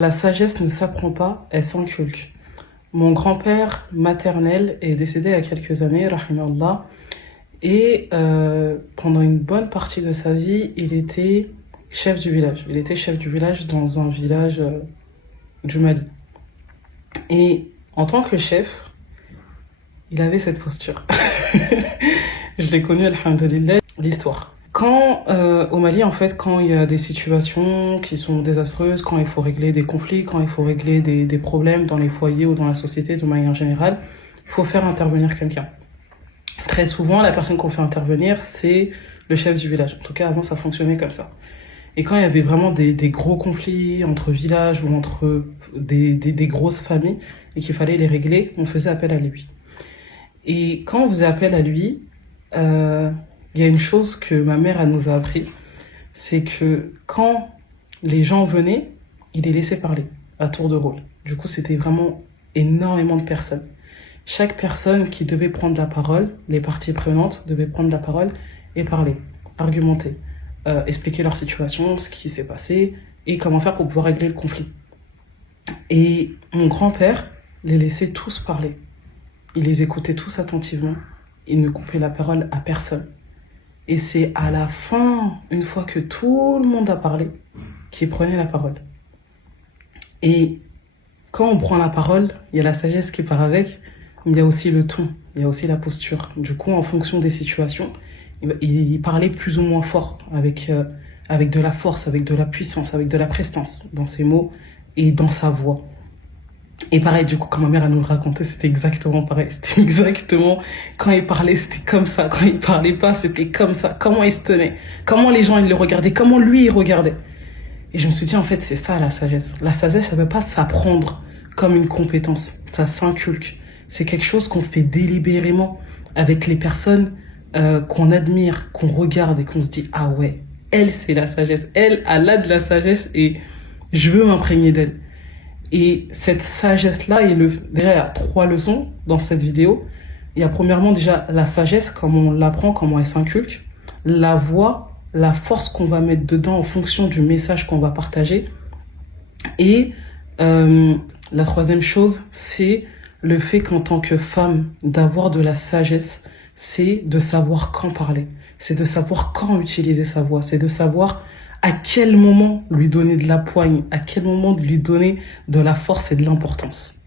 La sagesse ne s'apprend pas, elle s'inculque. Mon grand-père maternel est décédé il y a quelques années, rahimahullah, et pendant une bonne partie de sa vie, il était chef du village. Il était chef du village dans un village du Mali. Et en tant que chef, il avait cette posture. Je l'ai connu, alhamdoulilah, l'histoire. Quand au Mali, en fait, quand il y a des situations qui sont désastreuses, quand il faut régler des conflits, quand il faut régler des problèmes dans les foyers ou dans la société de manière générale, il faut faire intervenir quelqu'un. Très souvent, la personne qu'on fait intervenir, c'est le chef du village. En tout cas, avant, ça fonctionnait comme ça. Et quand il y avait vraiment des gros conflits entre villages ou entre des grosses familles et qu'il fallait les régler, on faisait appel à lui. Et quand on faisait appel à lui, il y a une chose que ma mère elle nous a appris, c'est que quand les gens venaient, il les laissait parler à tour de rôle. Du coup, c'était vraiment énormément de personnes. Chaque personne qui devait prendre la parole, les parties prenantes devaient prendre la parole et parler, argumenter, expliquer leur situation, ce qui s'est passé et comment faire pour pouvoir régler le conflit. Et mon grand-père les laissait tous parler. Il les écoutait tous attentivement. Il ne coupait la parole à personne. Et c'est à la fin, une fois que tout le monde a parlé, qu'il prenait la parole. Et quand on prend la parole, il y a la sagesse qui part avec, mais il y a aussi le ton, il y a aussi la posture. Du coup, en fonction des situations, il parlait plus ou moins fort, avec de la force, avec de la puissance, avec de la prestance dans ses mots et dans sa voix. Et pareil, du coup, quand ma mère elle nous le racontait, c'était exactement pareil. C'était exactement, quand il parlait, c'était comme ça. Quand il parlait pas, c'était comme ça. Comment il se tenait, comment les gens ils le regardaient, comment lui il regardait. Et je me suis dit, en fait, c'est ça la sagesse. La sagesse, ça ne peut pas s'apprendre comme une compétence. Ça s'inculque. C'est quelque chose qu'on fait délibérément avec les personnes qu'on admire, qu'on regarde et qu'on se dit, ah ouais, elle, c'est la sagesse. Elle a de la sagesse et je veux m'imprégner d'elle. Et cette sagesse-là, déjà, il y a 3 leçons dans cette vidéo. Il y a premièrement déjà la sagesse, comment on l'apprend, comment elle s'inculque. La voix, la force qu'on va mettre dedans en fonction du message qu'on va partager. Et la 3e chose, c'est le fait qu'en tant que femme, d'avoir de la sagesse, c'est de savoir quand parler. C'est de savoir quand utiliser sa voix. C'est de savoir à quel moment lui donner de la poigne, à quel moment lui donner de la force et de l'importance.